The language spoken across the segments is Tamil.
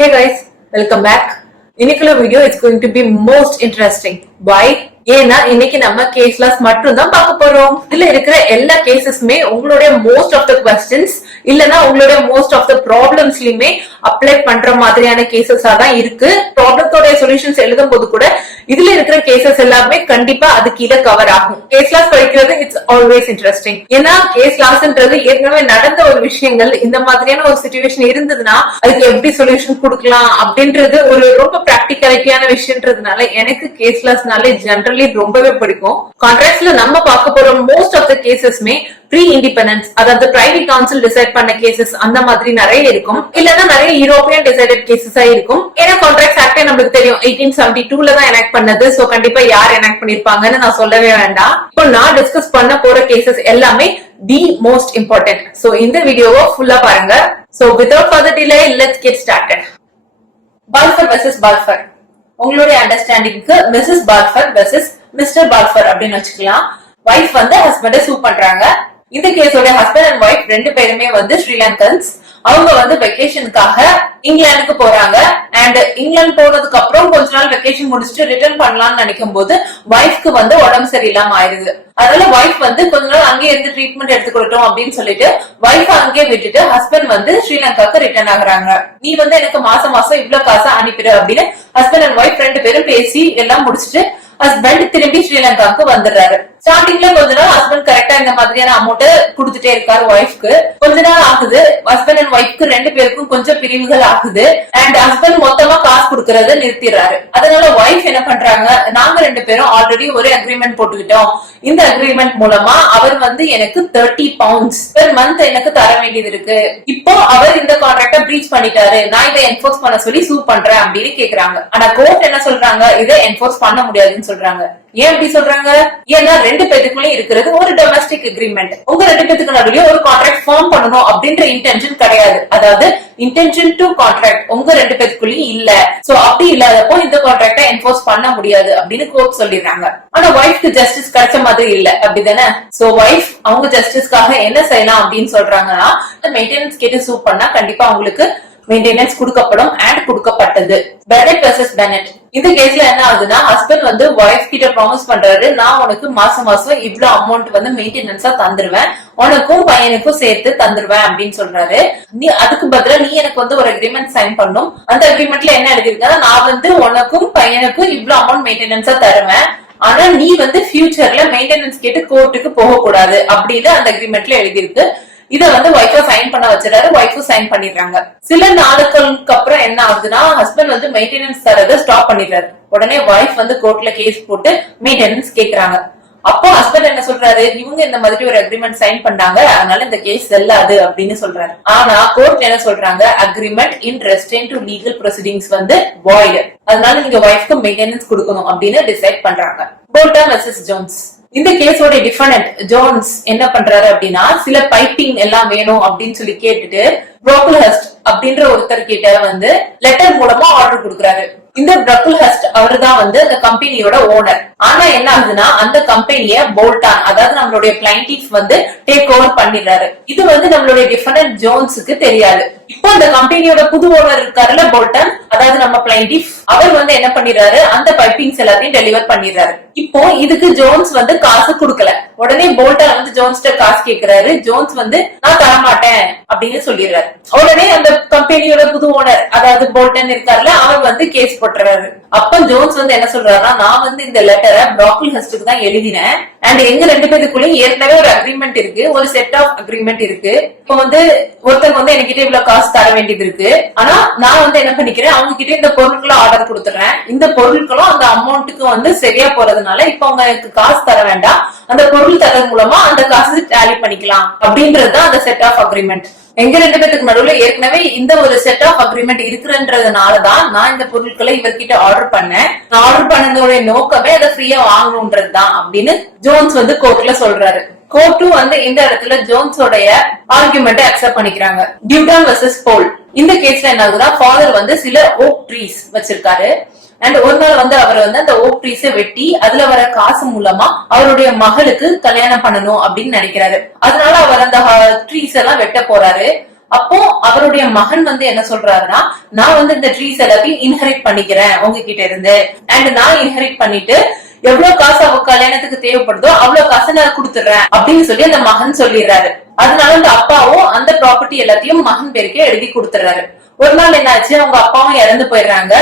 Hey guys, welcome back. Innikula video is going to be most interesting. Why? ஏன்னா இன்னைக்கு நம்ம கேஸ் லாஸ் மட்டும் தான் பார்க்க போறோம். இதுல இருக்கிற எல்லா கேசஸ்மே உங்களுடைய மோஸ்ட் ஆஃப் த क्वेश्चंस இல்லனா உங்களுடைய மோஸ்ட் ஆஃப் த ப்ராப்ளம்ஸ்லயுமே அப்ளை பண்ற மாதிரியான கேசஸா தான் இருக்கு. ப்ராப்ளத்தோட சொல்யூஷன்ஸ் எழுதும்போது கூட இதுல இருக்கிற கேசஸ் எல்லாமே கண்டிப்பா அது கீழே கவர் ஆகும். கேஸ் லாஸ் படிக்கிறது இட்ஸ் ஆல்வேஸ் இன்ட்ரெஸ்டிங். ஏன்னா கேஸ் லாஸ்ன்றது ஏற்கனவே நடந்த ஒரு விஷயங்கள், இந்த மாதிரியான ஒரு சிச்சுவேஷன் இருந்ததுன்னா அதுக்கு எப்படி சொல்யூஷன் கொடுக்கலாம் அப்படின்றது ஒரு ரொம்ப பிராக்டிகாலிட்டியான விஷயம்ன்றதுனால எனக்கு கேஸ் லாஸ்னாலே ஜெனரலி ரொம்பவே பிடிக்கும். கான்ட்ராக்ட்ஸ்ல நம்ம பார்க்க போற மோஸ்ட் ஆஃப் த கேசஸ்மே ப்ரீ இண்டிபெண்டன்ஸ், அதாவது பிரைவேட் கவுன்சில் டிசைட் பண்ண கேசஸ் அந்த மாதிரி நிறைய இருக்கும். இல்லன்னா நிறைய யூரோப்பியன் டிசைடட் கேசஸா இருக்கும். ஏன்னா கான்ட்ராக்ட்ஸ் ஆக்டே நமக்கு தெரியும் 1872ல தான் எனாக்ட் பண்ணது. சோ கண்டிப்பா யார் எனாக்ட் பண்ணிருப்பாங்கன்னு நான் சொல்லவே வேண்டாம். இப்போ நான் டிஸ்கஸ் பண்ண போற கேசஸ் எல்லாமே தி மோஸ்ட் இம்பார்ட்டன்ட். சோ இந்த வீடியோவை ஃபுல்லா பாருங்க. So without further delay let's get started. Balfour versus Balfour. உங்களுடைய அண்டர்ஸ்டாண்டிங்க்கு Mrs Balfour versus Mr Balfour அப்படின்னு வச்சுக்கலாம். வைஃப் வந்து ஹஸ்பண்ட சூ பண்றாங்க. இந்த கேஸோட ஹஸ்பண்ட் அண்ட் ஒய்ஃப் ரெண்டு பேருமே வந்து ஸ்ரீலங்கன்ஸ். அவங்க வந்து வெக்கேஷனுக்காக இங்கிலாந்துக்கு போறாங்க. அண்ட் இங்கிலாந்து போனதுக்கு அப்புறம் கொஞ்ச நாள் வெக்கேஷன் முடிச்சுட்டு ரிட்டர்ன் பண்ணலாம்னு நினைக்கும் போது ஒய்ஃப்க்கு வந்து உடம்பு சரியில்லாம ஆயிருது. அதனால ஒய்ஃப் வந்து கொஞ்ச நாள் அங்கேயே இருந்து ட்ரீட்மெண்ட் எடுத்துக்கிட்டோம் அப்படின்னு சொல்லிட்டு ஒய்ஃப் அங்கேயே விட்டுட்டு ஹஸ்பண்ட் வந்து ஸ்ரீலங்காக்கு ரிட்டர்ன் ஆகுறாங்க. நீ வந்து எனக்கு மாசம் மாசம் இவ்வளவு காசை அனுப்பிடு அப்படின்னு ஹஸ்பண்ட் அண்ட் ஒய்ஃப் ரெண்டு பேரும் பேசி எல்லாம் முடிச்சுட்டு ஹஸ்பண்ட் திரும்பி ஸ்ரீலங்காக்கு வந்துடுறாரு. ஸ்டார்டிங்ல கொஞ்ச நாள் ஹஸ்பண்ட் கரெக்டா இந்த மாதிரியான அமௌண்ட் கொடுத்துட்டே இருக்காரு ஒய்ஃப்க்கு. கொஞ்ச நாள் ஆகுது, ஹஸ்பண்ட் அண்ட் ஒய்ஃப்க்கு ரெண்டு பேருக்கும் கொஞ்சம் பிரிவுகள் ஆகுது. அண்ட் ஹஸ்பண்ட் மொத்தமா காசு கொடுக்கறத நிறுத்திடுறாரு. அதனால ஒய்ஃப் என்ன பண்றாங்க, நாங்க ரெண்டு பேரும் ஆல்ரெடி ஒரு அக்ரிமெண்ட் போட்டுக்கிட்டோம். இந்த அக்ரிமெண்ட் மூலமா அவர் வந்து எனக்கு 30 பவுண்ட்ஸ் பெர் மந்த் எனக்கு தர வேண்டியது இருக்கு. இப்போ அவர் இந்த கான்ட்ராக்ட பிரீச் பண்ணிட்டாரு, நான் இதை என்போர்ஸ் பண்ண சொல்லி சூ பண்றேன் அப்படின்னு கேக்குறாங்க. ஆனா கோர்ட் என்ன சொல்றாங்க, இதை என்போர்ஸ் பண்ண முடியாதுன்னு சொல்றாங்க. ஏன் அப்படி சொல்றாங்க? ஏன்னா ரெண்டு பேத்துக்குள்ளே இருக்கிறது ஒரு டொமஸ்டிக் அக்ரிமெண்ட். உங்க ரெண்டு பேத்துக்கு நடுவே ஒரு கான்ட்ராக்ட் ஃபார்ம் பண்ணணும் அப்படின்ற இன்டென்ஷன் கிடையாது. அதாவது இன்டென்ஷன் டு கான்ட்ராக்ட் உங்க ரெண்டு பேத்துக்குள்ளேயும் இல்ல. சோ அப்படி இல்லாதப்போ இந்த கான்ட்ராக்ட என்போர்ஸ் பண்ண முடியாது அப்படின்னு கோர்ட் சொல்லிடுறாங்க. ஆனா ஒய்ஃப்க்கு ஜஸ்டிஸ் கிடைச்ச மாதிரி இல்ல, அப்படிதானே? சோ ஒய்ஃப் அவங்க ஜஸ்டிஸ்க்காக என்ன செய்யலாம் அப்படின்னு சொல்றாங்கன்னா, மெயின்டெனன்ஸ் கேட்டு சூ பண்ணா கண்டிப்பா அவங்களுக்கு மெயின்டெனன்ஸ் கொடுக்கப்படும் அண்ட் கொடுக்கப்பட்டது. Bennett versus Bennett. இந்த கேஸ்ல என்ன ஆகுதுன்னா, ஹஸ்பண்ட் வந்து ஒய்ஃப் கிட்ட ப்ராமிஸ் பண்றாரு, நான் உனக்கு மாசம் மாசம் இவ்வளவு அமௌண்ட் வந்து மெயின்டெனன்ஸா தந்துருவேன், உனக்கும் பையனுக்கும் சேர்த்து தந்துருவேன் அப்படின்னு சொல்றாரு. நீ அதுக்கு பதிலா நீ எனக்கு வந்து ஒரு அக்ரிமெண்ட் சைன் பண்ணும். அந்த அக்ரிமெண்ட்ல என்ன எழுதிருக்கா, நான் வந்து உனக்கும் பையனுக்கும் இவ்வளவு அமௌண்ட் மெயின்டெனன்ஸா தருவேன், ஆனா நீ வந்து ஃபியூச்சர்ல மெயின்டெனன்ஸ் கேட்டு கோர்ட்டுக்கு போக கூடாது அப்படின்னு அந்த அக்ரிமெண்ட்ல எழுதியிருக்கு. இத வந்து ஒய்ஃபா சைன் பண்ண வச்சிடாரு, ஒய்ஃபும் சைன் பண்ணிடுறாங்க. சில நாட்களுக்கு அப்புறம் என்ன ஆகுதுன்னா, ஹஸ்பண்ட் வந்து மெயின்டெனன்ஸ் தரத ஸ்டாப் பண்ணிடுறாரு. உடனே ஒய்ஃப் வந்து கோர்ட்ல கேஸ் போட்டு மெயின்டெனன்ஸ் கேக்குறாங்க. அப்போ ஹஸ்பண்ட் என்ன சொல்றாரு, இவங்க இந்த மாதிரி ஒரு அக்ரிமெண்ட் சைன் பண்ணாங்க, அதனால இந்த கேஸ் செல்லாது அப்படின்னு சொல்றாரு. ஆனா கோர்ட் என்ன சொல்றாங்க, agreement in restraint to legal proceedings வந்து வாய்ட், அதனால நீங்க ஒய்ஃப்க்கு மெயின்டெனன்ஸ் கொடுக்கணும் அப்படின்னு டிசைட் பண்றாங்க. Bolton versus Jones. இந்த கேஸோட டிஃபரண்ட் ஜோன்ஸ் என்ன பண்றாரு அப்படின்னா, சில பைப்பிங் எல்லாம் வேணும் அப்படின்னு சொல்லி கேட்டுட்டு ப்ரோக்லஹஸ்ட் அப்படின்ற ஒருத்தர் கிட்ட வந்து லெட்டர் மூலமா ஆர்டர் கொடுக்குறாரு. இந்த ப்ரோக்லஹஸ்ட் அவர் தான் வந்து அந்த கம்பெனியோட ஓனர். ஆனா என்ன ஆகுதுன்னா, அந்த கம்பெனிய போல்டான், அதாவது நம்மளுடைய பிளைண்டிஃப் வந்து டேக் ஓவர் பண்ணிடுறாரு. இது வந்து நம்மளுடைய டிஃபரண்ட் ஜோன்ஸுக்கு தெரியாது. இப்போ அந்த கம்பெனியோட புது ஓனர் இருக்காருல்ல போல்டன், அதாவது நம்ம பிளைண்டிஃப், அவர் வந்து என்ன பண்ணிடுறாரு, அந்த பைப்பிங்ஸ் எல்லாத்தையும் டெலிவர் பண்ணிடுறாரு. இப்போ இதுக்கு ஜோன்ஸ் வந்து காசு கொடுக்கல. உடனே போல்டன் வந்து ஜோன்ஸ்ட காசு கேக்குறாரு. ஜோன்ஸ் வந்து நான் தரமாட்டேன் அப்படின்னு சொல்லிடுறாரு. உடனே அந்த கம்பெனியோட புது ஓனர், அதாவது போல்டன் இருக்காருல்ல, அவர் வந்து கேஸ் போட்டுறாரு. அப்ப ஜோன்ஸ் வந்து என்ன சொல்றாருன்னா, நான் வந்து இந்த லெட்டரை ப்ரோக்லஹஸ்டுக்கு தான் எழுதினேன். அண்ட் எங்க ரெண்டு பேருக்குள்ளயும் ஏற்கனவே ஒரு அக்ரிமெண்ட் இருக்கு, ஒரு செட் ஆஃப் அக்ரிமெண்ட் இருக்கு. இப்போ வந்து ஒருத்தர் வந்து என்கிட்ட இவ்வளவு காசு தர வேண்டியது இருக்கு. ஆனா நான் வந்து என்ன பண்ணிக்கிறேன், அவங்க கிட்ட இந்த பொருட்களை ஆர்டர் கொடுத்துறேன். இந்த பொருட்களும் அந்த அமௌண்ட்டுக்கு வந்து சரியா போறதுனால இப்ப அவங்க காசு தர வேண்டாம், அந்த பொருள் தரது மூலமா அந்த காசு டேலி பண்ணிக்கலாம் அப்படின்றதுதான் அந்த செட் ஆஃப் அக்ரிமெண்ட். எங்க ரெண்டு பேருக்கு நடுவுல ஏற்கனவே இந்த ஒரு செட் ஆஃப் அக்ரிமெண்ட் இருக்குன்றதுனாலதான் நான் இந்த பொருட்களை இவர்கிட்ட ஆர்டர் பண்ணேன். நான் ஆர்டர் பண்ணதோட நோக்கமே அதை ஃப்ரீயா வாங்கணும்ன்றதுதான் அப்படின்னு ஜோன்ஸ் வந்து கோர்ட்ல சொல்றாரு. கோர்ட்டும் வந்து இந்த இடத்துல ஜோன்ஸோடைய ஆர்குமெண்ட் அக்செப்ட் பண்ணிக்கிறாங்க. டியூட்டன் வெர்சஸ் போல். இந்த கேஸ்ல என்ன ஆகுதுன்னா, ஃபாதர் வந்து சில ஓக் ட்ரீஸ் வச்சிருக்காரு. அண்ட் ஒரு நாள் வந்து அவர் வந்து அந்த ஓக் ட்ரீஸை வெட்டி அதுல வர காசு மூலமா அவருடைய மகளுக்கு கல்யாணம் பண்ணணும் அப்படின்னு நினைக்கிறாரு. அதனால அவர் அந்த ட்ரீஸ் எல்லாம் வெட்ட போறாரு. அப்போ அவருடைய மகன் வந்து என்ன சொல்றாருன்னா, நான் வந்து இந்த ட்ரீஸ் எல்லாத்தையும் இன்ஹெரிட் பண்ணிக்கிறேன் உங்ககிட்ட இருந்து, அண்ட் நான் இன்ஹெரிட் பண்ணிட்டு எவ்வளவு காசு அவ கல்யாணத்துக்கு தேவைப்படுதோ அவ்வளவு காசு நான் கொடுத்துறேன் அப்படின்னு சொல்லி அந்த மகன் சொல்லிடுறாரு. அதனால அந்த அப்பாவும் அந்த ப்ராப்பர்ட்டி எல்லாத்தையும் மகன் பேருக்கே எழுதி கொடுத்துறாரு. ஒரு நாள் என்னாச்சு, அவங்க அப்பாவும் இறந்து போயிடுறாங்க.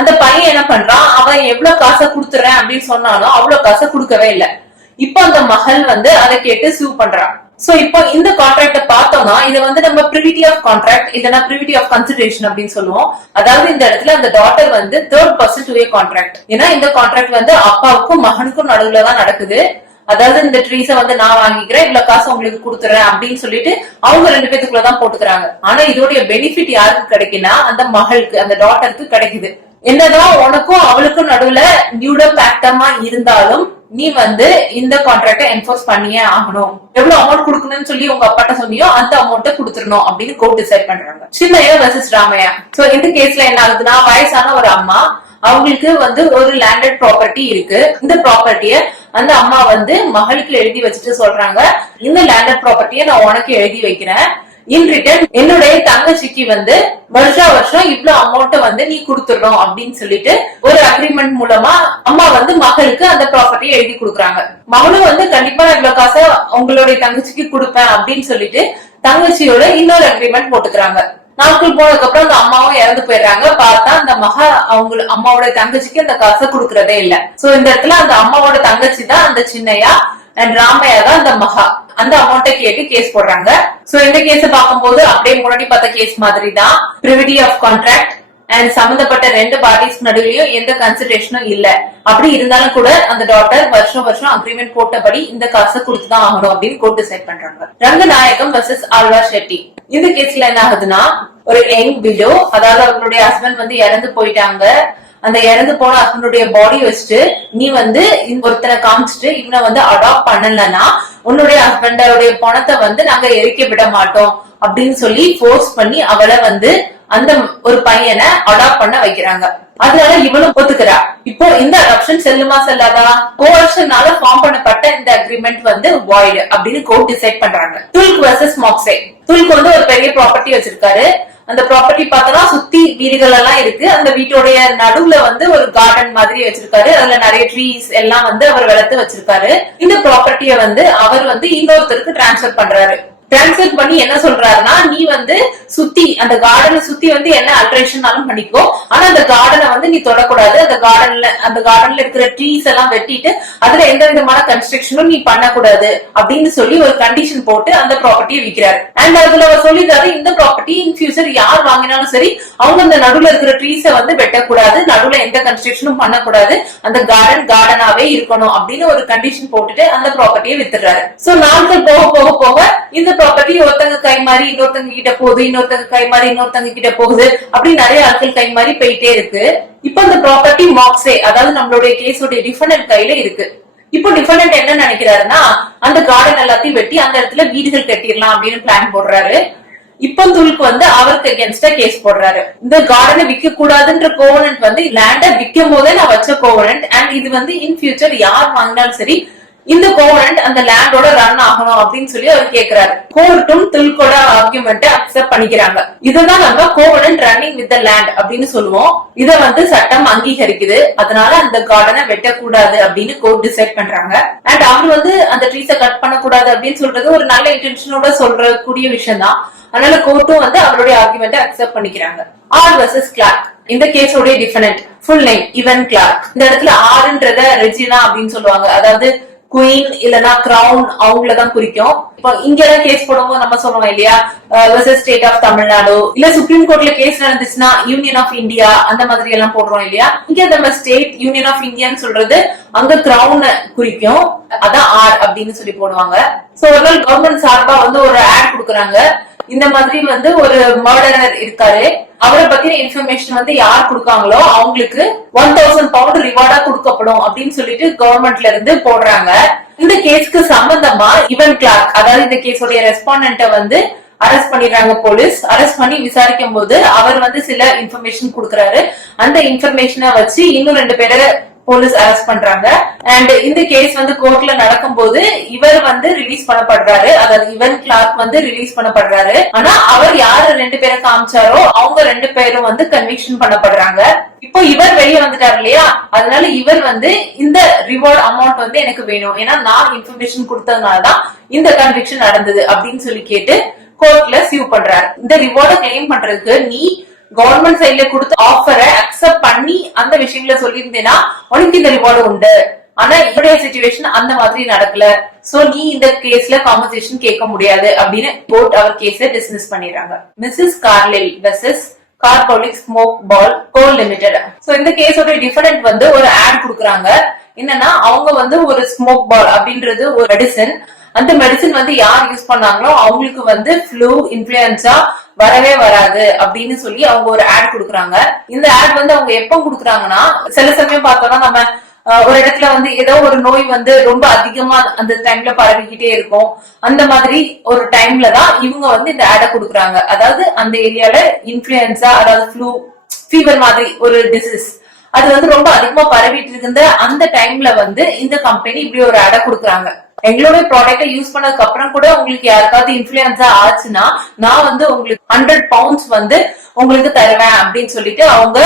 அந்த பையன் என்ன பண்றான், அவன் எவ்வளவு காசை கொடுத்துறேன் அப்படின்னு சொன்னாலும் அவ்வளவு காசை கொடுக்கவே இல்லை. இப்ப அந்த மகள் வந்து அதை கேட்டு சூ பண்றான். சோ இப்போ இந்த கான்ட்ராக்ட பார்த்தோம்னா இது வந்து நம்ம பிரிவிட்டி ஆஃப் கான்ட்ராக்ட் இல்லனா பிரிவிட்டி ஆஃப் கன்சிடரேஷன் அப்படின்னு சொல்லுவோம். அதாவது இந்த இடத்துல அந்த டாட்டர் வந்து third person to A contract. ஏன்னா இந்த கான்ட்ராக்ட் வந்து அப்பாவுக்கும் மகனுக்கும் நடுவுல தான் நடக்குது. அதாவது இந்த ட்ரீஸ வந்து நான் வாங்கிக்கிறேன், இவ்வளவு காசு உங்களுக்கு கொடுத்துறேன் அப்படின்னு சொல்லிட்டு அவங்க ரெண்டு பேத்துக்குள்ளதான் போட்டுக்கிறாங்க. ஆனா இதோடைய பெனிஃபிட் யாருக்கு கிடைக்குன்னா அந்த மகளுக்கு, அந்த டாட்டருக்கு கிடைக்குது. என்னதான் உனக்கும் அவளுக்கும் நடுவுல நியூடோ பேக்டமா இருந்தாலும் நீ வந்து இந்த கான்ட்ராக்ட என்ஃபோர்ஸ் பண்ணியே ஆகணும். எவ்வளவு அமௌண்ட் கொடுக்கணும்னு சொல்லி உங்க அப்பாட்ட சொன்னியோ அந்த அமௌண்ட்டை கொடுத்துடணும் அப்படின்னு கோர்ட் டிசைட் பண்றாங்க. சின்னையா வெர்சஸ் ராமையா. சோ இந்த கேஸ்ல என்ன ஆகுதுன்னா, வயசான ஒரு அம்மா, அவங்களுக்கு வந்து ஒரு லேண்டட் ப்ராப்பர்ட்டி இருக்கு. இந்த ப்ராப்பர்ட்டிய அந்த அம்மா வந்து மகளுக்கு எழுதி வச்சுட்டு சொல்றாங்க, இந்த லேண்டட் ப்ராப்பர்ட்டிய நான் உனக்கு எழுதி வைக்கிறேன், இன் ரிட்டர்ன் என்னுடைய தங்கச்சிக்கு வந்து வருஷம் இவ்வளவு அமௌண்ட் வந்து நீ கொடுத்துடணும் அப்படின்னு சொல்லிட்டு ஒரு அக்ரிமெண்ட் மூலமா அம்மா வந்து மகளுக்கு அந்த ப்ராப்பர்ட்டியை எழுதி கொடுக்குறாங்க. மகளும் வந்து கண்டிப்பா இவ்வளவு காசை உங்களுடைய தங்கச்சிக்கு கொடுப்பேன் அப்படின்னு சொல்லிட்டு தங்கச்சியோட இன்னொரு அக்ரிமெண்ட் போட்டுக்கிறாங்க. நாட்கள் போனதுக்கு அப்புறம் அந்த அம்மாவும் இறந்து போயிடுறாங்க. பார்த்தா அந்த அவங்க அம்மாவோட தங்கச்சிக்கு அந்த காசை கொடுக்கறதே இல்ல. சோ இந்த இடத்துல அந்த அம்மாவோட தங்கச்சி தான் அந்த சின்னையா அண்ட் ராமையா தான் அந்த மகா. அந்த அமௌண்ட்டை கேட்டு கேஸ் போடுறாங்க. சோ இந்த கேஸ பார்க்கும்போது அப்படியே முன்னாடி பார்த்த கேஸ் மாதிரி தான், பிரிவிட்டி ஆஃப் கான்ட்ராக்ட் அண்ட் சம்பந்தப்பட்ட ரெண்டு பார்ட்டிஸ் நடுவுலயும் எந்த கன்சிடரேஷனும் இல்ல. அப்படி இருந்தாலும் கூட அந்த டாட்டர் வருஷம் அக்ரிமெண்ட் போட்டபடி இந்த காசை கொடுத்துதான் ஆகணும் அப்படின்னு கோர்ட் டிசைட் பண்றாங்க. ரங்கநாயகம் வெர்சஸ் ஆழ்வார் ஷெட்டி. இந்த கேஸ்ல என்ன ஆகுதுன்னா, ஒரு யங் விடோ, அதாவது அவங்களுடைய ஹஸ்பண்ட் வந்து இறந்து போயிட்டாங்க. அந்த இறந்து போன ஹஸ்பண்டுடைய பாடி வச்சுட்டு நீ வந்து ஒருத்தனை காமிச்சிட்டு இவனை வந்து அடாப்ட் பண்ணலன்னா உன்னுடைய ஹஸ்பண்டோடைய பணத்தை வந்து நாங்க எரிக்க விட மாட்டோம் அப்படின்னு சொல்லி போர்ஸ் பண்ணி அவளை வந்து அந்த ஒரு பையனை அடாப்ட் பண்ண வைக்கிறாங்க. அதனால இவளும் ஒத்துக்கிறா. இப்போ இந்த அடாப்ஷன் செல்லுமா செல்லாதா? கோஆர்ஷனால ஃபார்ம் பண்ணப்பட்ட இந்த அக்ரிமெண்ட் வந்து வாய்டு அப்படின்னு கோர்ட் டிசைட் பண்றாங்க. துல்க் வெர்சஸ் மாக்ஸே. துல்க் வந்து ஒரு பெரிய ப்ராப்பர்ட்டி வச்சிருக்காரு. அந்த ப்ராப்பர்ட்டி பார்த்தோம்னா சுத்தி வீடுகள் எல்லாம் இருக்கு. அந்த வீட்டோடைய நடுவுல வந்து ஒரு கார்டன் மாதிரி வச்சிருக்காரு. அதுல நிறைய ட்ரீஸ் எல்லாம் வந்து அவர் வளர்த்து வச்சிருக்காரு. இந்த ப்ராப்பர்ட்டிய வந்து அவர் வந்து இன்னொருத்தருக்கு டிரான்ஸ்பர் பண்றாரு. டிரான்ஸ்ஃபர் பண்ணி என்ன சொல்றாருன்னா, நீ வந்து சுத்தி அந்த கார்டனை சுத்தி வந்து என்ன அல்ட்ரேஷன்னாலும் பண்ணிக்கோ, ஆனா அந்த கார்டனை வந்து நீ தொடக்கூடாது. அந்த கார்டன்ல இருக்கிற ட்ரீஸ் எல்லாம் வெட்டிட்டு அதுல எந்த விதமான கன்ஸ்ட்ரக்ஷனும் நீ பண்ணக்கூடாது அப்படின்னு சொல்லி ஒரு கண்டிஷன் போட்டு அந்த ப்ராப்பர்ட்டியை விற்கிறாரு. அண்ட் அதுல அவர் சொல்லிட்டாரு, இந்த ப்ராப்பர்ட்டி இன் ஃபியூச்சர் யார் வாங்கினாலும் சரி அவங்க அந்த நடுவுல இருக்கிற ட்ரீஸை வந்து வெட்டக்கூடாது, நடுவுல எந்த கன்ஸ்ட்ரக்ஷனும் பண்ணக்கூடாது, அந்த கார்டனாவே இருக்கணும் அப்படின்னு ஒரு கண்டிஷன் போட்டுட்டு அந்த ப்ராப்பர்ட்டியை வித்துறாரு. சோ நாட்கள் போக போக இந்த ப்ராப்பர்ட்டி ஒருத்தங்க கை மாறி இன்னொருத்தங்க கிட்ட போகுது, இன்னொருத்தங்க கை மாறி இன்னொருத்தங்க கிட்ட போகுது, அப்படி நிறைய ஆட்கள் கை மாறி போயிட்டே இருக்கு. இப்ப அந்த ப்ராப்பர்ட்டி மாக்ஸே, அதாவது நம்மளுடைய கேஸோட டிஃபெண்டன்ட் கையில இருக்கு. இப்போ டிஃபெண்டன்ட் என்ன நினைக்கிறாருன்னா, அந்த கார்டன் எல்லாத்தையும் வெட்டி அந்த இடத்துல வீடுகள் கட்டிடலாம் அப்படின்னு பிளான் போடுறாரு. இப்ப துல்க் வந்து அவருக்கு அகேன்ஸ்டா கேஸ் போடுறாரு. இந்த கார்டனை விற்க கூடாதுன்ற கோவனன்ட் வந்து லேண்ட விற்கும் போதே நான் வச்ச கோவனன்ட், அண்ட் இது வந்து இன் ஃபியூச்சர் யார் வாங்கினாலும் சரி இந்த கோவனன்ட் அந்த லேண்டோட ரன் ஆகணும் அப்படின்னு சொல்லி அவர் கேக்குறாரு. கோர்ட்டும் துல்கோட ஆர்குமெண்ட் அக்செப்ட் பண்ணிக்கிறாங்க. இதுதான் நம்ம covenant running with the land அப்படின்னு சொல்லுவோம். இத வந்து சட்டம் அங்கீகரிக்குது. அதனால அந்த கார்டனை வெட்டக்கூடாது அப்படின்னு கோர்ட் டிசைட் பண்றாங்க. அண்ட் அவர் வந்து அந்த ட்ரீஸை கட் பண்ணக்கூடாது அப்படின்னு சொல்றது ஒரு நல்ல இன்டென்ஷனோட சொல்ற கூடிய விஷயம் தான். அதனால கோர்ட்டும் வந்து அவருடைய ஆர்குமெண்ட் அக்செப்ட் பண்ணிக்கிறாங்க. R versus Clark. இந்த கேஸோட டிஃபெண்டன்ட் ஃபுல் நேம் இவன் கிளார்க். இந்த இடத்துல ஆர்ன்றத ரெஜினா அப்படின்னு சொல்லுவாங்க. அதாவது குயின் இல்லனா கிரவுன் அவங்களதான் குறிக்கும். இப்போ இங்க கேஸ் போடும்போது நம்ம சொல்லுவோம் இல்லையா, வெர்சஸ் ஸ்டேட் ஆஃப் தமிழ்நாடு, இல்ல சுப்ரீம் கோர்ட்ல கேஸ் நடந்துச்சுன்னா யூனியன் ஆஃப் இந்தியா அந்த மாதிரி எல்லாம் போடுறோம் இல்லையா. இங்க நம்ம ஸ்டேட் யூனியன் ஆஃப் இந்தியான்னு சொல்றது அங்க கிரவுன் குறிக்கும், அதான் ஆர் அப்படின்னு சொல்லி போடுவாங்க. சோ ஒரு நாள் கவர்மெண்ட் சார்பா வந்து ஒரு ஆட் கொடுக்குறாங்க. இந்த மாதிரி வந்து ஒரு மர்டரர் இருக்காரு, அவரை பத்தின இன்ஃபர்மேஷன் வந்து யார் கொடுக்காங்களோ அவங்களுக்கு 1000 பவுண்ட் ரிவார்டா கொடுக்கப்படும் அப்படின்னு சொல்லிட்டு கவர்மெண்ட்ல இருந்து போடுறாங்க. இந்த கேஸ்க்கு சம்பந்தமா இவன் கிளார்க், அதாவது இந்த கேஸோட ரெஸ்பாண்டன்ட்ட வந்து அரெஸ்ட் பண்ணிடுறாங்க போலீஸ். அரெஸ்ட் பண்ணி விசாரிக்கும் போது அவர் வந்து சில இன்ஃபர்மேஷன் கொடுக்கறாரு. அந்த இன்ஃபர்மேஷனை வச்சு இன்னும் 2 பேரை போலீஸ் அரெஸ்ட் பண்றாங்க. அண்ட் இந்த கேஸ் வந்து கோர்ட்ல நடக்கும்போது இவர் வந்து ரிலீஸ் பண்ணப்படுறாரு. அதாவது இவன் கிளார்க் வந்து ரிலீஸ் பண்ணப்படுறாரு. ஆனா அவர் யாரு 2 பேரை காமிச்சாரோ அவங்க 2 பேரும் வந்து கன்விக்ஷன் பண்ணப்படுறாங்க. இப்போ இவர் வெளியே வந்துட்டாரு இல்லையா, அதனால இவர் வந்து இந்த ரிவார்ட் அமௌண்ட் வந்து எனக்கு வேணும், ஏன்னா நான் இன்ஃபர்மேஷன் கொடுத்ததுனாலதான் இந்த கன்விக்ஷன் நடந்தது அப்படின்னு சொல்லி கேட்டு கோர்ட்ல சியூ பண்றாரு. இந்த ரிவார்டை கிளைம் பண்றதுக்கு நீ கவர்மெண்ட் சைட்ல கொடுத்த ஆஃபரை அக்செப்ட் பண்ணி அந்த விஷயங்கள சொல்லியிருந்தேன்னா உனக்கு இந்த ரிவார்டு உண்டு. ஆனா இவருடைய சிச்சுவேஷன் அந்த மாதிரி நடக்கல, சோ நீ இந்த கேஸ்ல காம்பன்சேஷன் கேட்க முடியாது அப்படின்னு கோர்ட் அவர் கேஸை டிஸ்மிஸ் பண்ணிடுறாங்க. Mrs Carlill versus Carbolic Smoke Ball Coal Limited. So இந்த கேஸோட டிஃபரண்ட் வந்து ஒரு ஆட் குடுக்குறாங்க. என்னன்னா அவங்க வந்து ஒரு ஸ்மோக் பால் அப்படின்றது ஒரு மெடிசன். அந்த மெடிசன் வந்து யார் யூஸ் பண்ணாங்களோ அவங்களுக்கு வந்து ஃப்ளூ, இன்ஃபுளுன்சா வரவே வராது அப்படின்னு சொல்லி அவங்க ஒரு ஆட் குடுக்குறாங்க. இந்த ஆட் வந்து அவங்க எப்ப குடுக்குறாங்கன்னா, சில சமயம் பார்த்தோம்னா நம்ம ஒரு இடத்துல வந்து ஏதோ ஒரு நோய் வந்து ரொம்ப அதிகமா அந்த டைம்ல பரவிக்கிட்டே இருக்கும். அந்த மாதிரி ஒரு டைம்ல தான் இவங்க வந்து இந்த ஆடை குடுக்குறாங்க. அதாவது அந்த ஏரியால இன்ஃபுளுன்சா, அதாவது ஃப்ளூ, ஃபீவர் மாதிரி ஒரு டிசீஸ் அது வந்து ரொம்ப அதிகமா பரவிட்டு இருந்த அந்த டைம்ல வந்து இந்த கம்பெனி இப்படி ஒரு ஆடை குடுக்குறாங்க. எங்களுடைய ப்ராடக்ட யூஸ் பண்ணதுக்கு அப்புறம் கூட உங்களுக்கு யாருக்காவது இன்ஃபுளுன்சா ஆச்சுன்னா நான் வந்து உங்களுக்கு 100 பவுண்ட்ஸ் வந்து உங்களுக்கு தருவேன் அப்படின்னு சொல்லிட்டு அவங்க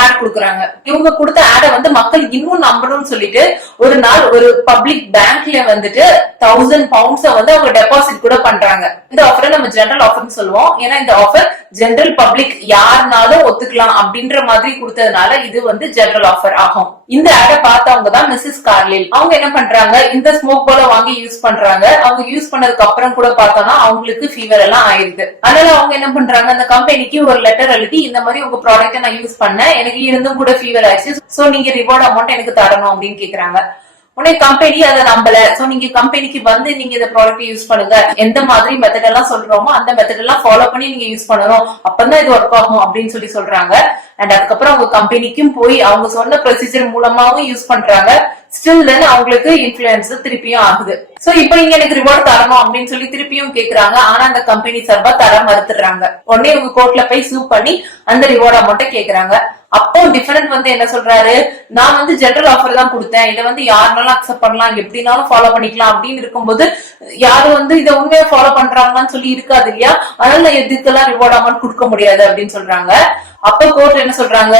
ஆட் குடுக்குறாங்க. இவங்க கொடுத்த ஆடை வந்து மக்கள் இன்னும் நம்பணும்னு சொல்லிட்டு ஒரு நாள் ஒரு பப்ளிக் பேங்க்ல வந்துட்டு 1000 பவுண்ட்ஸ் வந்து அவங்க டெபாசிட் கூட பண்றாங்க. இந்த ஆஃபரை நம்ம ஜெனரல் ஆஃபர்னு சொல்லுவோம். ஏன்னா இந்த ஆஃபர் ஜெனரல் பப்ளிக் யாருனாலும் ஒத்துக்கலாம் அப்படின்ற மாதிரி கொடுத்ததுனால இது வந்து ஜெனரல் ஆஃபர் ஆகும். இந்த ஆடை பார்த்தவங்க தான் மிஸ்ஸஸ் கார்லில். அவங்க என்ன பண்றாங்க, இந்த ஸ்மோக் பால வாங்கி யூஸ் பண்றாங்க. அவங்க யூஸ் பண்ணதுக்கு அப்புறம் கூட பார்த்தோம்னா அவங்களுக்கு ஃபீவர் எல்லாம் ஆயிருது. அதனால அவங்க என்ன பண்றாங்க, அந்த கம்பெனிக்கு ஒரு லெட்டர் எழுதி இந்த மாதிரி உங்க ப்ராடக்ட நான் யூஸ் பண்ணேன், எனக்கு இருந்தும் கூட ஃபீவர் ஆயிடுச்சு, சோ நீங்க ரிவார்ட் அமௌண்ட் எனக்கு தரணும் அப்படின்னு கேக்குறாங்க. உடனே கம்பெனி அதை நம்பல. சோ நீங்க கம்பெனிக்கு வந்து நீங்க இந்த ப்ராடக்ட் யூஸ் பண்ணுங்க, எந்த மாதிரி மெத்தட் எல்லாம் சொல்றோமோ அந்த மெத்தட் எல்லாம் ஃபாலோ பண்ணி நீங்க யூஸ் பண்ணணும், அப்பதான் இது ஒர்க் ஆகும் அப்படின்னு சொல்லி சொல்றாங்க. அண்ட் அதுக்கப்புறம் அவங்க கம்பெனிக்கும் போய் அவங்க சொன்ன ப்ரொசீஜர் மூலமாவும் யூஸ் பண்றாங்க. ஸ்டில் தென் அவங்களுக்கு இன்ஃபுளுன்ஸ் திருப்பியும் ஆகுது. சோ இப்ப நீங்க எனக்கு ரிவார்ட் தரணும் அப்படின்னு சொல்லி திருப்பியும் கேக்குறாங்க. ஆனா அந்த கம்பெனி சார்பா தர மறுத்துறாங்க. உடனே இவங்க கோர்ட்ல போய் சூ பண்ணி அந்த ரிவார்ட் அமௌண்ட்டை கேக்குறாங்க. அப்போ டிஃபரண்ட் வந்து என்ன சொல்றாரு, நான் வந்து ஜெனரல் ஆஃபர் தான் கொடுத்தேன், இதை வந்து யாருனாலும் அக்செப்ட் பண்ணலாம், எப்படினாலும் ஃபாலோ பண்ணிக்கலாம் அப்படின்னு இருக்கும்போது யாரும் வந்து இதை உண்மையா ஃபாலோ பண்றாங்கன்னு சொல்லி இருக்காது இல்லையா, அதனால இதுக்கெல்லாம் ரிவார்ட் அமௌண்ட் கொடுக்க முடியாது அப்படின்னு சொல்றாங்க. அப்ப கோர்ட் என்ன சொல்றாங்க,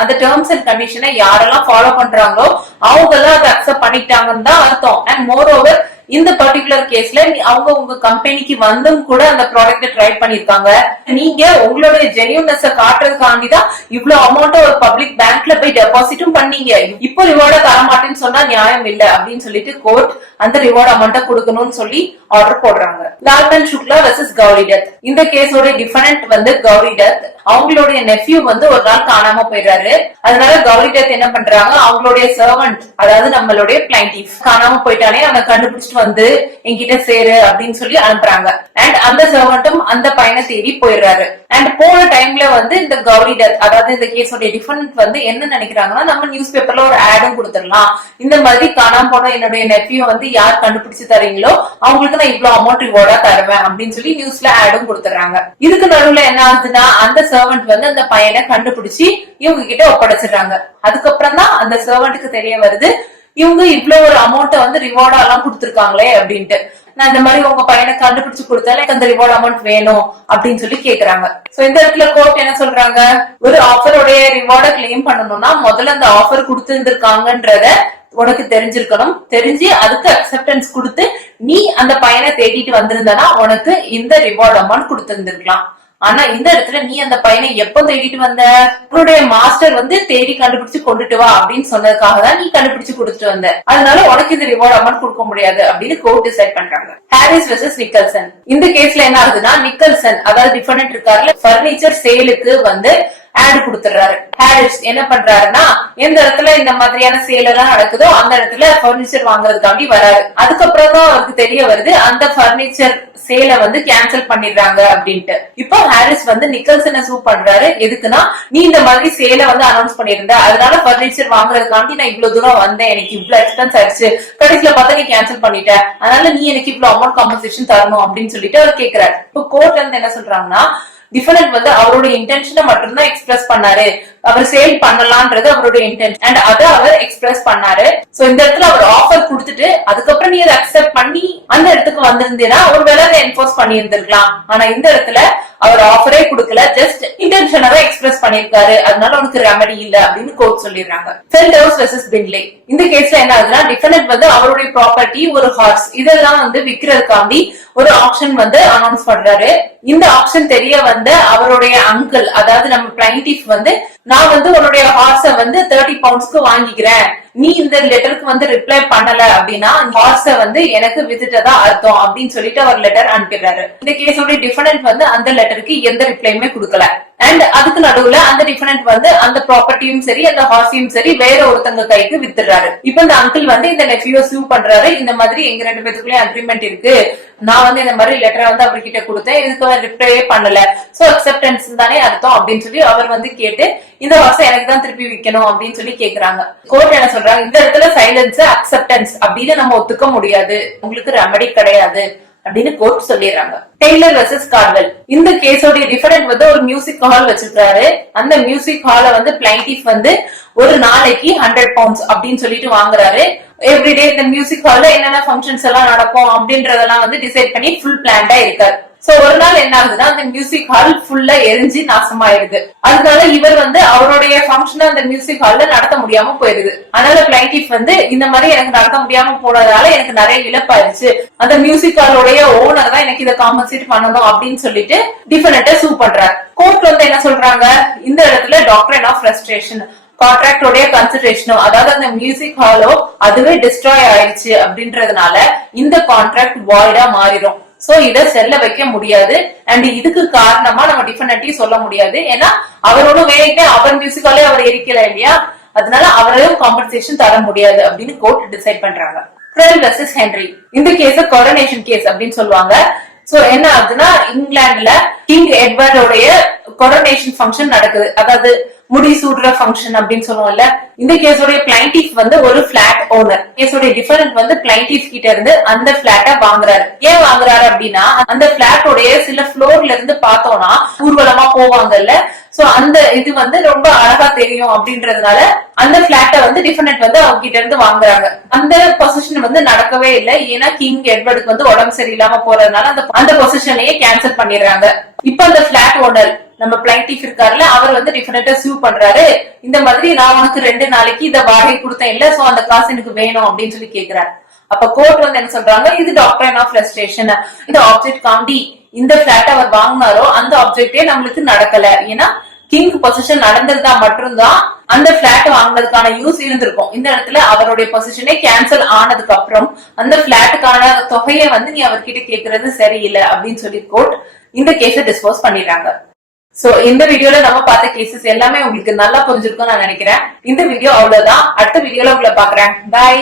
அந்த டேர்ம்ஸ் அண்ட் கண்டிஷனை யாரெல்லாம் ஃபாலோ பண்றாங்களோ அவங்க எல்லாம் அதை அக்செப்ட் பண்ணிட்டாங்கன்னு தான் அர்த்தம். அண்ட் மோர் ஓவர் இந்த பர்டிகுலர் கேஸ்ல அவங்க உங்க கம்பெனிக்கு வந்தும் கூட அந்த ப்ராடக்ட் ட்ரை பண்ணிருக்காங்க. நீங்க உங்களுடைய ஜெனியூனஸ் காட்டுறதுக்காண்டிதான் இவ்வளவு அமௌண்ட் ஒரு பப்ளிக் பேங்க்ல போய் டெபாசிட்டும் பண்ணீங்க, இப்போ ரிவார்டா தர மாட்டேன்னு சொன்னா நியாயம் இல்ல அப்படின்னு சொல்லிட்டு கோர்ட் அந்த ரிவார்ட் அமௌண்ட்டை கொடுக்கணும்னு சொல்லி ஆர்டர் போடுறாங்க. லால்மன் சுக்லா வெர்சஸ் கௌரி டத். இந்த கேஸோட டிஃபரண்ட் வந்து கௌரி டத் அவங்களுடைய நெஃப்யூ வந்து ஒரு நாள் காணாம போயிடுறாரு. அதனால கௌரி டத் என்ன பண்றாங்க, அவங்களுடைய சர்வன்ட், அதாவது நம்மளுடைய பிளைண்டிஃப் காணாம போயிட்டானே அவனை கண்டுபிடிச்சிட்டு வந்து என்கிட்ட சேரு அப்படின்னு சொல்லி அனுப்புறாங்க. அண்ட் அந்த சர்வன்ட்டும் அந்த பையனை தேடி போயிடுறாரு. அண்ட் போன டைம்ல வந்து இந்த கௌரி டத், அதாவது இந்த கேஸோட டிஃபரண்ட் வந்து என்ன நினைக்கிறாங்கன்னா, நம்ம நியூஸ் பேப்பர்ல ஒரு ஆடும் கொடுத்துடலாம், இந்த மாதிரி காணாம போன என்னுடைய நெஃப்யூ வந்து யார் கண்டுபிடிச்சு தரீங்களோ அவங்களுக்கு நான் இவ்வளவு அமௌண்ட் ரிவார்டா தருவேன் அப்படின்னு சொல்லி நியூஸ்ல ஆடும் கொடுத்துறாங்க. இதுக்கு நடுவுல என்ன ஆகுதுன்னா, அந்த சர்வன்ட் வந்து அந்த பையனை கண்டுபிடிச்சு இவங்க கிட்ட ஒப்படைச்சிடுறாங்க. அதுக்கப்புறம் தான் அந்த சர்வன்ட்டுக்கு தெரிய வருது, இவங்க இவ்வளவு ஒரு அமௌண்ட வந்து ரிவார்டா எல்லாம் கொடுத்துருக்காங்களே அப்படின்ட்டு. நான் இந்த மாதிரி உங்க பையனை கண்டுபிடிச்சு கொடுத்தாலும் எனக்கு அந்த ரிவார்ட் அமௌண்ட் வேணும் அப்படின்னு சொல்லி கேக்குறாங்க. சோ இந்த இடத்துல கோர்ட் என்ன சொல்றாங்க, ஒரு ஆஃபருடைய ரிவார்டை கிளைம் பண்ணணும்னா முதல்ல அந்த ஆஃபர் கொடுத்திருந்திருக்காங்கன்றத உனக்கு தெரிஞ்சிருக்கணும். தெரிஞ்சு அதுக்கு அக்செப்டன்ஸ் கொடுத்து நீ அந்த பையனை தேடிட்டு வந்திருந்தனா உனக்கு இந்த ரிவார்ட் அமௌண்ட் கொடுத்திருந்திருக்கலாம். ஆனா இந்த இடத்துல நீ அந்த பையனை எப்ப தேடிட்டு வந்த, உன்னுடைய மாஸ்டர் வந்து தேடி கண்டுபிடிச்சு கொண்டுட்டு வா அப்படின்னு சொன்னதுக்காக தான் நீ கண்டுபிடிச்சு கொடுத்துட்டு வந்த, அதனால உனக்கு இந்த ரிவார்ட் அமௌண்ட் கொடுக்க முடியாது அப்படின்னு கோர்ட் டிசைட் பண்றாங்க. Harris versus Nicholson. இந்த கேஸ்ல என்ன ஆகுதுன்னா, நிக்கல்சன் அதாவது டிஃபரண்ட் இருக்காருல, பர்னிச்சர் சேலுக்கு வந்து ஆட் கொடுத்துறாரு. ஹாரிஸ் என்ன பண்றாருன்னா, எந்த இடத்துல இந்த மாதிரியான சேல் எல்லாம் நடக்குதோ அந்த இடத்துல பர்னிச்சர் வாங்குறதுக்காண்டி வராரு. அதுக்கப்புறம் தான் அவருக்கு தெரிய வருது அந்த பர்னிச்சர் சேல வந்து கேன்சல் பண்ணிடுறாங்க அப்படின்ட்டு. இப்போ ஹாரிஸ் வந்து நிக்கல்சனை சூ பண்றாரு. எதுக்குன்னா, நீ இந்த மாதிரி சேல வந்து அனௌன்ஸ் பண்ணிருந்த, அதனால பர்னிச்சர் வாங்குறதுக்காண்டி நான் இவ்வளவு தூரம் வந்தேன், எனக்கு இவ்வளவு எக்ஸ்பென்ஸ் ஆயிடுச்சு, கடைசியில பார்த்தா நீ கேன்சல் பண்ணிட்ட, அதனால நீ எனக்கு இவ்வளவு அமௌண்ட் காம்பன்சேஷன் தரணும் அப்படின்னு சொல்லிட்டு அவர் கேட்கிறாரு. இப்போ கோர்ட்ல இருந்து என்ன சொல்றாங்கன்னா, டிஃபரண்ட் வந்து அவரோட இன்டென்ஷனை மட்டும்தான் எக்ஸ்பிரஸ் பண்ணாரு. அவர் சேல் பண்ணலாம்ன்றது அவரோட இன்டென்ஷன் அண்ட் அதை அவர் எக்ஸ்பிரஸ் பண்ணாரு. சோ இந்த இடத்துல அவர் ஆஃபர் கொடுத்துட்டு அதுக்கப்புறம் நீ அதை அக்செப்ட் பண்ணி அந்த இடத்துக்கு வந்திருந்தீங்கன்னா ஒரு வேலை அதை என்போர்ஸ் பண்ணி இருந்திருக்கலாம். ஆனா இந்த இடத்துல அவர் ஆஃபரே கொடுக்கல, ஜஸ்ட் இன்டென்ஷனை தான் எக்ஸ்பிரஸ் பண்ணிருக்காரு, அதனால உனக்கு ரெமெடி இல்ல அப்படின்னு கோர்ட் சொல்லிடுறாங்க. ஃபெல்த்ஹவுஸ் வெர்சஸ் பிண்ட்லி இந்த கேஸ்ல என்ன ஆகுதுன்னா, டிஃபரண்ட் வந்து அவருடைய ப்ராப்பர்ட்டி ஒரு ஹார்ஸ் இதெல்லாம் வந்து விக்கிறதுக்காண்டி ஒரு ஆப்ஷன் வந்து அனௌன்ஸ் பண்றாரு. இந்த ஆப்ஷன் தெரிய வந்து அவருடைய அங்கிள், அதாவது நம்ம பிளைண்டிஃப் வந்து, நான் வந்து உன்னுடைய ஹார்ஸ வந்து 30 பவுண்ட்ஸ்க்கு வாங்கிக்கிறேன், நீ இந்த லெட்டருக்கு வந்து ரிப்ளை பண்ணல அப்படின்னா ஹார்ஸ வந்து எனக்கு விசிட்டதா அர்த்தம் அப்படின்னு சொல்லிட்டு அவர் லெட்டர் அனுப்பிடுறாரு. இந்த கேஸோட டிஃபரண்ட் வந்து அந்த லெட்டருக்கு எந்த ரிப்ளையுமே கொடுக்கல. அண்ட் அதுக்கு நடுவுல அந்த டிஃபரண்ட் வந்து அந்த ப்ராப்பர்ட்டியும் சரி அந்த ஹார்ஸையும் சரி வேற ஒருத்தங்க கைக்கு வித்துறாரு. இப்ப இந்த அங்கிள் வந்து இந்த நெஃப்யூ சூ பண்றாரு. இந்த மாதிரி எங்க 2 பேத்துக்குள்ளே அக்ரிமெண்ட் இருக்கு, நான் வந்து இந்த மாதிரி லெட்டரை வந்து அவர்கிட்ட கொடுத்தேன், இதுக்கு அவர் ரிப்ளையே பண்ணல, சோ அக்செப்டன்ஸ் தானே அர்த்தம் அப்படின்னு சொல்லி அவர் வந்து கேட்டு இந்த ஹார்ஸை எனக்கு தான் திருப்பி விற்கணும் அப்படின்னு சொல்லி கேக்குறாங்க. கோர்ட் என்ன சொல்றாங்க, இந்த இடத்துல சைலன்ஸ் அக்செப்டன்ஸ் அப்படின்னு நம்ம ஒத்துக்க முடியாது, உங்களுக்கு ரெமெடி கிடையாது அப்படின்னு கோர்ட் சொல்லிடுறாங்க. டெய்லர் வெர்சஸ் கார்வெல் இந்த கேஸோட டிஃபரண்ட் வந்து ஒரு மியூசிக் ஹால் வச்சிருக்காரு. அந்த மியூசிக் ஹால வந்து பிளைண்டிஃப் வந்து ஒரு நாளைக்கு 100 பவுண்ட்ஸ் அப்படின்னு சொல்லிட்டு வாங்குறாரு. எவ்ரிடே இந்த மியூசிக் ஹால்ல என்னென்ன ஃபங்க்ஷன்ஸ் எல்லாம் நடக்கும் அப்படின்றதெல்லாம் வந்து டிசைட் பண்ணி ஃபுல் பிளான்டா இருக்காரு. சோ ஒரு நாள் என்ன ஆகுதுன்னா, அந்த மியூசிக் ஹால் ஃபுல்லா எரிஞ்சு நாசமாயிருது. அதனால இவர் வந்து அவருடைய ஃபங்க்ஷன் அந்த மியூசிக் ஹால்ல நடத்த முடியாம போயிருது. அதனால பிளைண்டிஃப் வந்து இந்த மாதிரி எனக்கு நடத்த முடியாம போனதால எனக்கு நிறைய இழப்பாயிருச்சு, அந்த மியூசிக் ஹாலோடைய ஓனர் தான் எனக்கு இதை காம்பன்சேட் பண்ணணும் அப்படின்னு சொல்லிட்டு டிஃபரண்டா சூ பண்றாரு. கோர்ட் வந்து என்ன சொல்றாங்க, இந்த இடத்துல டாக்டர் ஆஃப் ஃப்ரஸ்ட்ரேஷன் கான்ட்ராக்டோடைய கன்சிடரேஷனோ, அதாவது அந்த மியூசிக் ஹாலோ அதுவே டிஸ்ட்ராய் ஆயிடுச்சு அப்படின்றதுனால இந்த கான்ட்ராக்ட் வாய்டா மாறிடும். சோ இத செல்ல வைக்க முடியாது. அண்ட் இதுக்கு காரணமா நம்ம டிஃபரண்ட்டி சொல்ல முடியாது, ஏன்னா அவரோட வேலைக்கு அவர் மியூசிக்காலே அவர் எரிக்கல இல்லையா, அதனால அவரையும் காம்பன்சேஷன் தர முடியாது அப்படின்னு கோர்ட் டிசைட் பண்றாங்க. Krell vs Henry இந்த கேஸ் கொரோனேஷன் கேஸ் அப்படின்னு சொல்லுவாங்க. சோ என்ன ஆகுதுன்னா, இங்கிலாந்துல கிங் எட்வர்டோடைய கொரோனேஷன் ஃபங்க்ஷன் நடக்குது, அதாவது முடி சூடுற ஃபங்க்ஷன் அப்படின்னு சொல்லுவோம்ல. இந்த கேஸோடைய பிளைண்டிஃப் வந்து ஒரு பிளாட் ஓனர். கேஸோடைய டிஃபரண்ட் வந்து பிளைண்டிஃப் கிட்ட இருந்து அந்த பிளாட்டை வாங்குறாரு. ஏன் வாங்குறாரு அப்படின்னா, அந்த பிளாட்டோடைய சில ஃப்ளோர்ல இருந்து பார்த்தோம்னா ஊர்வலமா போவாங்கல்ல, சோ அந்த இது வந்து ரொம்ப அழகா தெரியும் அப்படின்றதுனால அந்த பிளாட்டை வந்து டிஃபரண்ட் வந்து அவங்க கிட்ட இருந்து வாங்குறாங்க. அந்த பொசிஷன் வந்து நடக்கவே இல்லை, ஏன்னா கிங் எட்வர்டுக்கு வந்து உடம்பு சரியில்லாம போறதுனால அந்த பொசிஷனையே கேன்சல் பண்ணிடுறாங்க. இப்ப அந்த பிளாட் ஓனர் நம்ம பிளைண்டிஃப் இருக்காருல்ல, அவர் வந்து டிஃபரண்டா சூ பண்றாரு. இந்த மாதிரி நான் உனக்கு 2 நாளைக்கு இந்த வாடகை கொடுத்தேன் இல்ல, சோ அந்த காசு எனக்கு வேணும் அப்படின்னு சொல்லி கேக்குறாரு. அப்ப கோர்ட் வந்து என்ன சொல்றாங்க, இது டாக்டர் ஆஃப் ஃப்ரஸ்ட்ரேஷன், இந்த ஆப்ஜெக்ட் காண்டி இந்த பிளாட் அவர் வாங்கினாரோ அந்த ஆப்ஜெக்டே நம்மளுக்கு நடக்கல, ஏன்னா கிங் பொசிஷன் நடந்திருந்தா மட்டும்தான் அந்த பிளாட் வாங்கினதுக்கான யூஸ் இருந்திருக்கும். இந்த இடத்துல அவருடைய பொசிஷனே கேன்சல் ஆனதுக்கு அப்புறம் அந்த பிளாட்டுக்கான தொகையை வந்து நீ அவர்கிட்ட கேக்குறது சரியில்லை அப்படின்னு சொல்லி கோர்ட் இந்த கேஸை டிஸ்போஸ் பண்ணிடுறாங்க. சோ இந்த வீடியோல நம்ம பார்த்த கேசஸ் எல்லாமே உங்களுக்கு நல்லா புரிஞ்சிருக்கும் நான் நினைக்கிறேன். இந்த வீடியோ அவ்வளவுதான். அடுத்த வீடியோல உங்களை பாக்குறேன். பை.